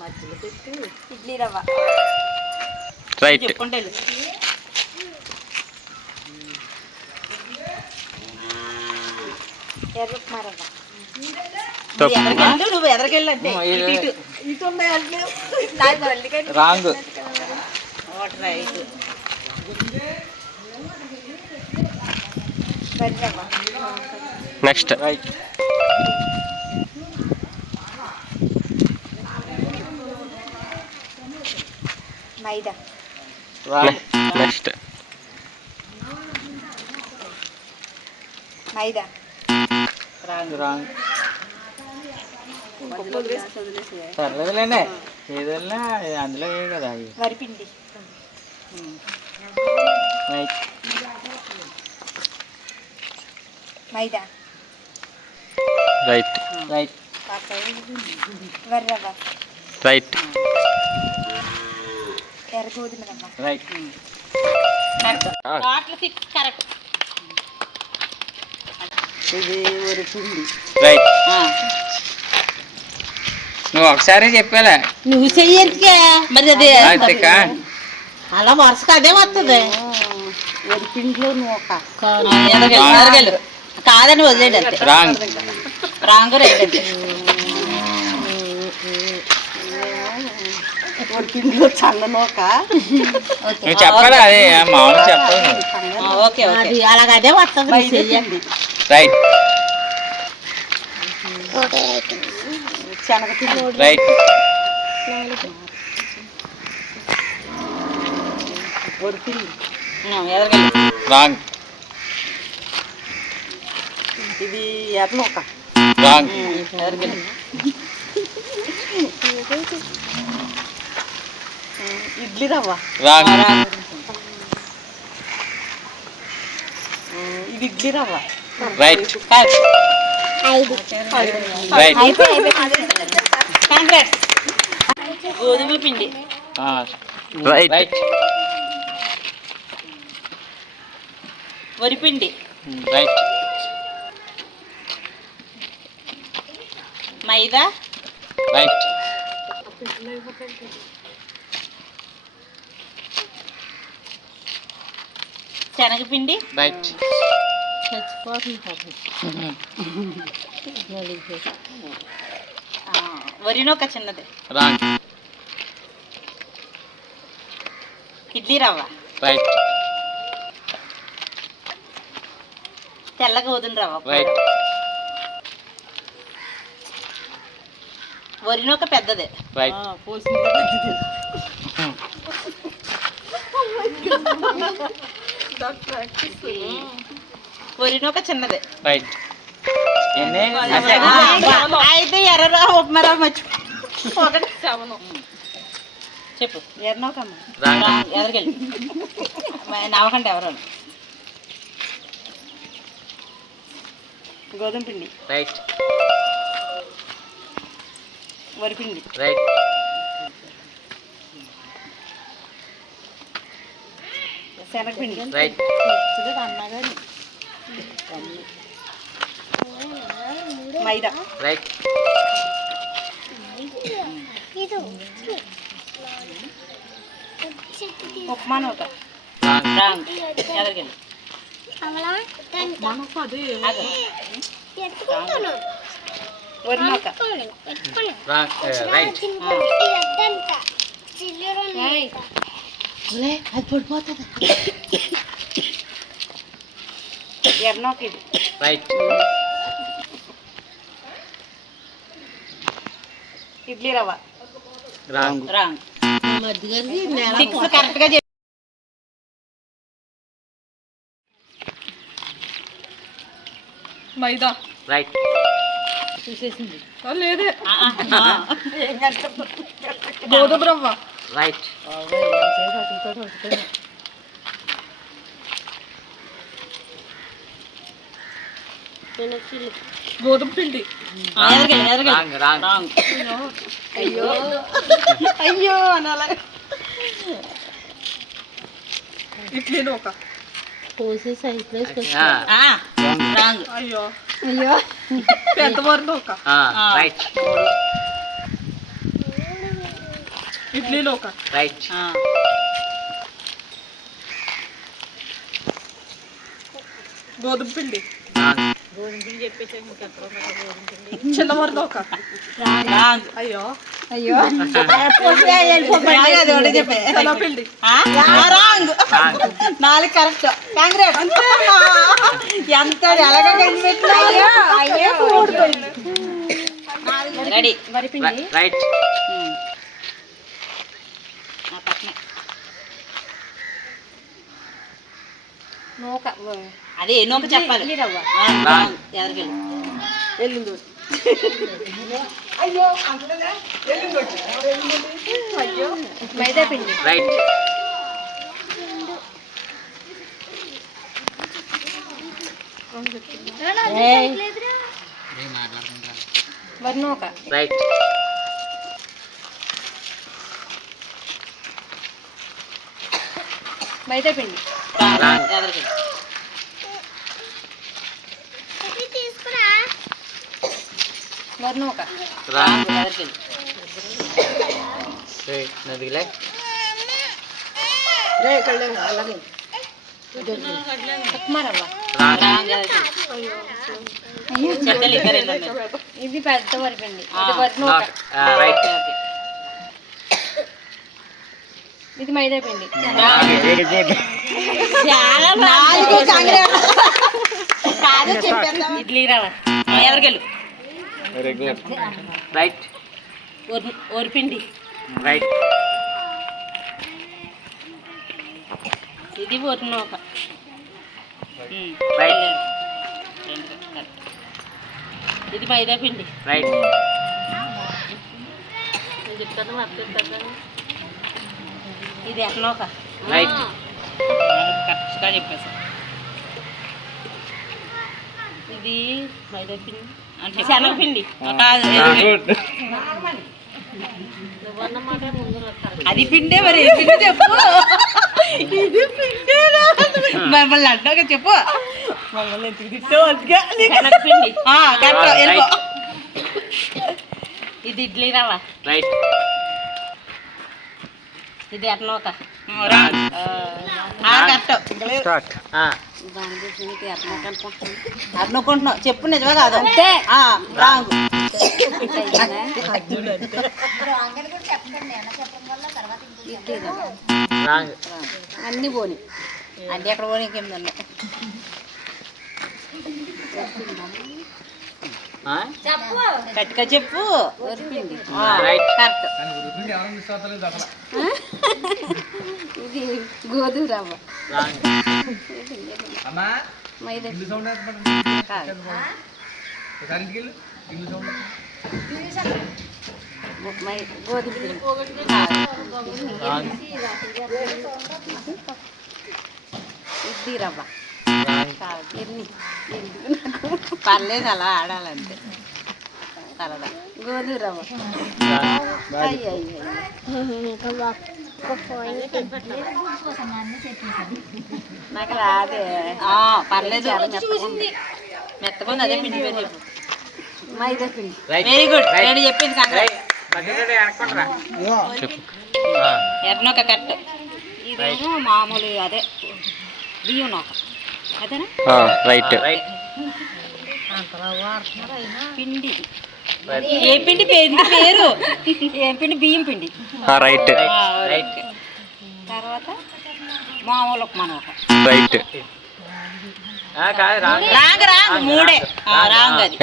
మధ్యలో పెట్టు. ఇడ్లీ రవ్వ. రైట్. చెప్పుకుంటే ఎర్ర ఉప్మా రవ్వ. నువ్వు ఎదరికెళ్ళంటే ఇటు రాంగ్. రైట్. నెక్స్ట్. రైట్. మైదా. నెక్స్ట్. మైదా. రాంగ్. పర్లేదులేండి, ఏదైనా అందులో కదా. వరిపిండి. రైట్. మైదా. రైట్. రైట్. వర్రవ్వ. రైట్. ఎర్ర గోధుమ రవ్వ. రైట్. కరెక్ట్. ఇది వరిపిండి. రైట్. నువ్వు ఒకసారి చెప్పాలా, నువ్వు చెయ్యరికే మరి అదే అలా వరుసగా అదే వస్తుంది. వరిపిండిలో నువ్వు కాదని వదిలేడు అంతే. రాంగ్. Wrong right. వరిపిండిలో చల్ల నూక. నువ్వు చెప్పాలా, అదే మామూలుగా చెప్పాలి. ఓకే అలాగే అదే వస్తుంది. చెయ్యండి. రైట్. శనగపిండి. రైట్. వరిపిండి. రాంగ్. ఇది ఎర్రనూక. రాంగ్. ఇడ్లీ రవ్వ. రాంగ్. ఇది ఇడ్లీ రవ్వ. రైట్. రైట్. గోధుమ పిండి. రైట్. వరిపిండి. రైట్. మైదా. రైట్. శనగపిండి. రైట్. వరినొక చిన్నది. రాంగ్. ఇడ్లీ రవ్వ. రైట్. తెల్ల గోధుమ రవ్వ. రైట్. వరినొక పెద్దది. రైట్. వరినొక చిన్నది. రైట్. అయితే ఎర్ర ఉప్మా రవ్వ మర్చిపో. చెప్పు. ఎర్రనొకమ్మ. ఎదరికెళ్ళి నవ్వకండి ఎవరు. గోధుమ పిండి. రైట్. వరిపిండి. రైట్. శనగపిండి. రైట్. మైదా. రైట్. ఉప్మా నూక. రాంగ్. ఎదరికెళ్ళి వరినూక. రాంగ్. రైట్. అది పడిపోతుంది. ఎర్రనూక. ఇది రైట్. ఇడ్లీ రవ్వ. రాంగ్. రాంగ్. కరెక్ట్ గా. మైదా. రైట్. చూసేసింది లేదే. గోధుమ రవ్వ. రైట్. గోధుమ పిండి. రాంగ్. రాంగ్. అయ్యో అయ్యో అనాల. ఇడ్లీ నూక. రాంగ్. అయ్యో అయ్యో పెద్ద వరి నూక. రైట్. ఇడ్లీలో ఒక రైట్. గోధుమ పిండి రాంగ్. చిన్నమరలో ఒక రాంగ్. అయ్యో అయ్యో అది ఒకటే చెప్పే. శనగపిండి రాంగ్. రాంగ్. 4 కరెక్ట్. కాంగ్రెస్ ఎంత ఎలాగ రెడీ. రైట్. అదే నూక చెప్పాలి. రాంగ్. ఎవరికి ఎల్లుండి మైదా పిండి రైట్. వర్ణోక రైట్. మైదా పిండి రాంగ్. ఎవరికి వర్ణోక రాంగ్. ఎవరికి నదిలే. ఉప్మా రవ్వ రాంగ్. చెక్కలు ఇద్దరు ఇది పెద్ద వరిపిండి ఇది వర్ణోక రైట్. ఇది మైదా పిండి వెరీ గుడ్. కాదు చెప్పేద్దాం. ఇడ్లీ రవ్వ ఎవరికి వెరీ గుడ్. రైట్. వరిపిండి రైట్. ఇది వర్ణోక రైట్. ఇది మైదా పిండి రైట్. చెప్తాను ఇది ఎర్నోక రైట్. కరెక్ట్గా చెప్పేసి ఇది మైదా పిండి అంటే శనగపిండి కాదు గుడ్. అది పిండే మరి ఏ పిండి చెప్పు. ఇది పిండే మమ్మల్ని అంటాక చెప్పు. మమ్మల్ని ఎందుకు తిట్టావు అందుకే. శనగపిండి కరెక్ట్ వెళ్ళిపో. ఇది ఇడ్లీ రవ్వ రైట్. ఇది ఎర్నోక కరెక్ట్. స్టార్ట్. అనుకుంటున్నావు చెప్పు నిజమే కాదు. అంతే. రాంగ్. ఇడ్లీ రవ్వ రాంగ్. అన్ని పోని అంటే ఎక్కడ పోనీ ఇంకేందండి. గట్టిగా చెప్పు. వరిపిండి రైట్. కరెక్ట్. ఇది గోధుమ రవ్వ రాంగ్. మైదా కాదు. గోధుమ పిండి రాంగ్. ఇడ్లీ రవ్వ రాంగ్. ఎన్ని పర్లేదు అలా ఆడాలంతే సరదా. గోధుమ రవ్వ రాంగ్. అయ్యి నాకు రాదే. పర్లేదు మెత్తకుంది అదే పిండి పేరు చెప్పు. మైదా పిండి రైట్. Very good. రైట్. నేను చెప్పింది కాదు. రైట్. పక్కన అనుకుంటారా చెప్పు. ఎర్నొక కరెక్ట్. ఇదేమో మామూలు అదే బియ్యం నూక అదేనా రైట్. రైట్. పిండి ఏ పిండి పేరు ఏం పిండి బియ్యం పిండి రైట్. రైట్. తర్వాత మామూలు ఉప్మా నూక రైట్. కాదు రాంగ్. రాంగ్ రాంగ్ మూడే రాంగ్. అది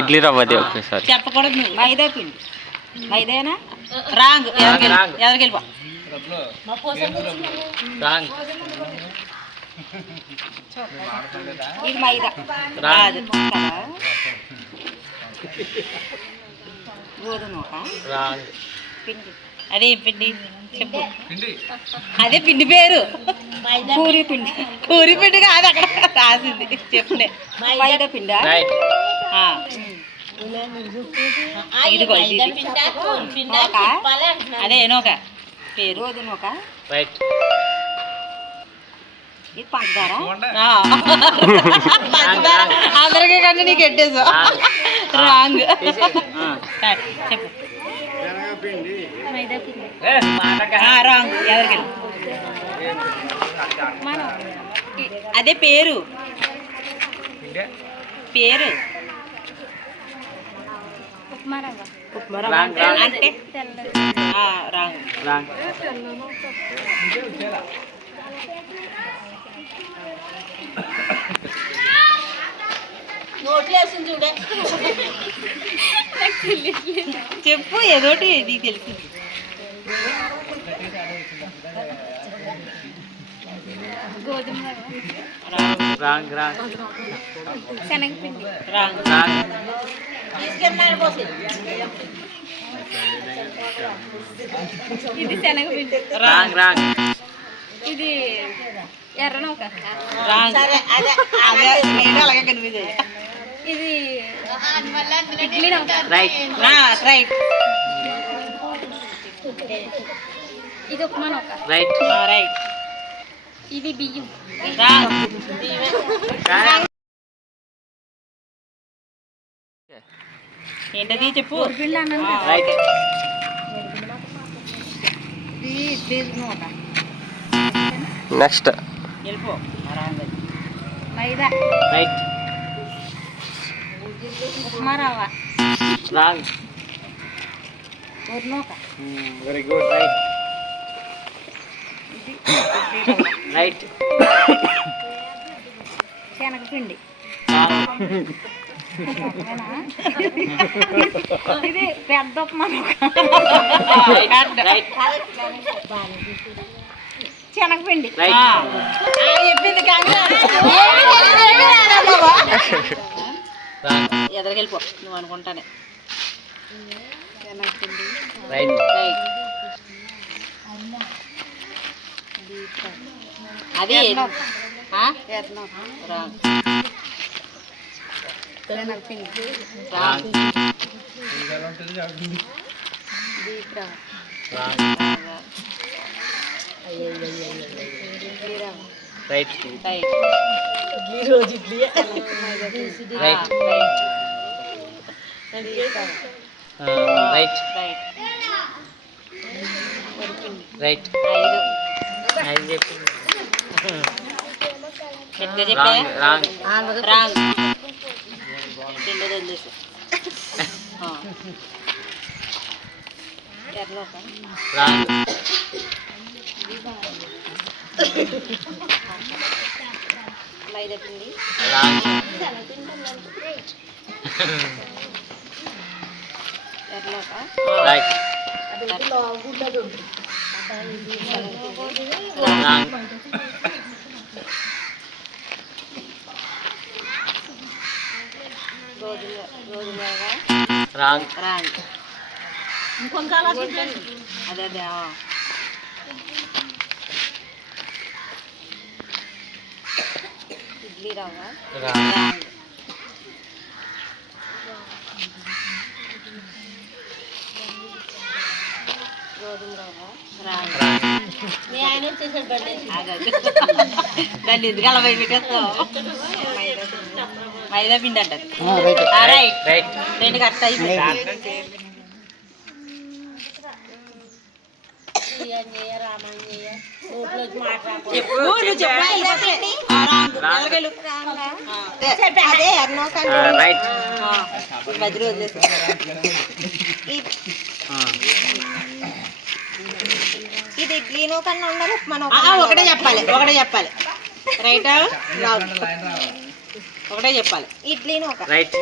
ఇడ్లీ రవ్వది ఒకేసారి చెప్పకూడదు నువ్వు. మైదా పిండి మైదానా రాంగ్. ఎవరికి రాంగ్. ఎవరికి వెళ్ళిపో. రాంగ్. ఇది మైదా రాదు. కదా గోధుమ నూక రాంగ్. పిండి అదే పిండి చెప్పు. అదే పిండి పేరు. పూరి పిండి కూరి పిండి కాదు అక్కడ రాసింది. చెప్పునే. మైదా పిండా రైట్. ఇదిగో ఇది. నూక అదే నూక పేరు. గోధుమ నూక రైట్. ఇది పంచదార అందరికీ కంటే నీకు ఎట్టేసా. రాంగ్. చెప్పు. రాంగ్ ఎదరికెళ్ళి అదే పేరు పేరు రాంగ్ రాంగ్ అంటే రాంగ్ రాంగ్ నోట్లు వేసింది చూడే చెప్పు ఏదోటి నీకు తెలుసు రాంగ్ రాంగ్ శనగపిండి రాంగ్ రాంగ్ తీసుకెళ్ళినాడు పోసి ఇది శనగపిండి రాంగ్ రాంగ్ ఇది ఎర్రనౌక రాంగ్ సరే అదే అదే నేను అలాగే కనిపించేది ఇది ఇడ్లీ నౌక రైట్ రైట్ ఇది ఉప్మా నౌక రైట్ రైట్ ఇది బియ్యం రాంగ్ ఏంటది చెప్పు పిల్ల అన్నం రైట్ ఇది ఇడ్లీ నౌక నెక్స్ట్ వెళ్ళిపో రాంగ్ అది మైదా రైట్ ఉప్మా రవ్వ రాంగ్ నౌక వెరీ గుడ్ రైట్ రైట్ శనగపిండి ఇది పెద్ద ఉప్మా నౌక రైట్ శనగపిండి రైట్ చెప్పింది కానీ రాంగ్ ఎదరికెళ్ళిపో నువ్వు అనుకుంటానే రైట్ రైట్ అదే రాంగ్ శనగపిండి wrong wrong right right right right right ఐదు చెప్పింది ఎట్లా చెప్పా రాంగ్ రాంగ్ రెండోది వదిలేసి రాంగ్ మైదా పిండి రాంగ్ ఎర్రనౌక రైట్ రాంగ్ గోధుమ రవ్వ రాంగ్ రాంగ్ ఇంకొంత అదే అదే ఇడ్లీ రవ్వ రాంగ్ గోధుమ రవ్వ రాంగ్ మీ ఆయన వచ్చేసాడు బర్త్డే దాన్ని ఎందుకు అలా భయపెట్టేస్తావు మైదా పిండి అంటారు రైట్ రైట్ రెండు కరెక్ట్ అయిపోయింది రామాంజయ్య నోట్లోకి మాట చెప్పు నువ్వు చెప్పు అయిపోతుంది. రాంగ్ ఎదరికెళ్ళు. అదే ఎర్రనౌక రైట్ మధ్యలో వదిలేసి ఇది ఇడ్లీ నౌకన్నా ఉండాలి ఉప్మా నౌక ఒకటే చెప్పాలి రైట్ ఒకటే చెప్పాలి ఇడ్లీ నౌక రైట్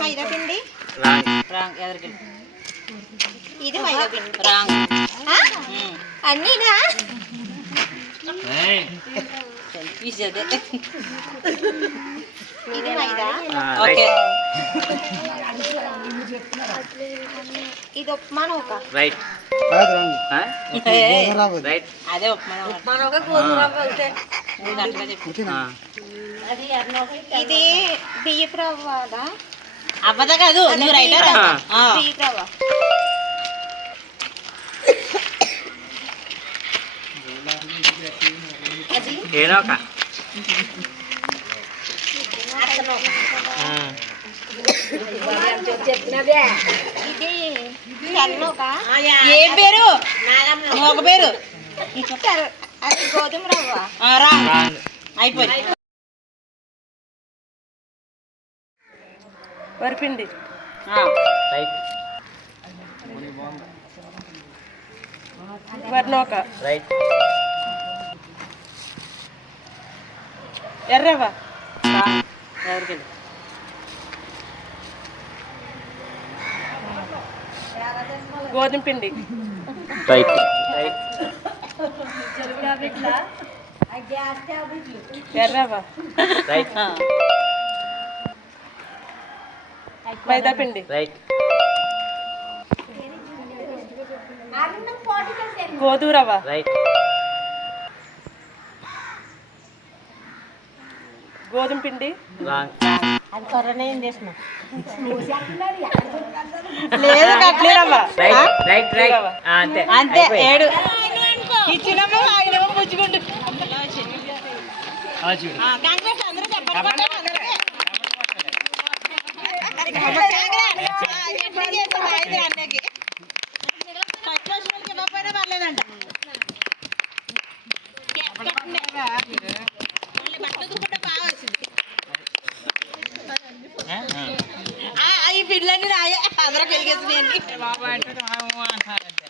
మైదా పిండి రాంగ్ రాంగ్ ఎదరికెళ్ళు. ఇది మైదా పిండి రాంగ్ అన్నీనా కన్ఫ్యూజ్ అదే ఇది మైదా ఓకే ఇది ఉప్మా నౌక రైట్ రైట్ అదే ఉప్మా ఒక మూడు గంటలుగా చెప్పు ఇది బియ్యపు రవ్వదా అవ్వదా కాదు నువ్వు రైట్ బియ్యపు రవ్వ ఏనోక ఇది తెల్లనూక. ఏం పేరు ఒక పేరు అది గోధుమ రవ్వ. రా అయిపోయి వరిపిండి రైట్ వరినూక రైట్ ఎర్రవ ఎవరికి గోధుమ పిండి రైట్ ఎర్రవ రైట్ మైదా పిండి రైట్ గోధుమ రవ్వ రైట్ గోధుమ పిండి రాంగ్ లేదు కట్లే రవ్వ రైట్ రైట్ రైట్ అంతే అంతే అయిపోయి. 7 ఇచ్చినమ్మా ఆయనేమో పుచ్చుకుంటు కాంగ్రెస్ అందరూ చెప్పండి పర్లేదంట ఈ పిల్లల్ని రాయ అందరూ కలిగేసినాయండి బాబా అంటే అంటారంతే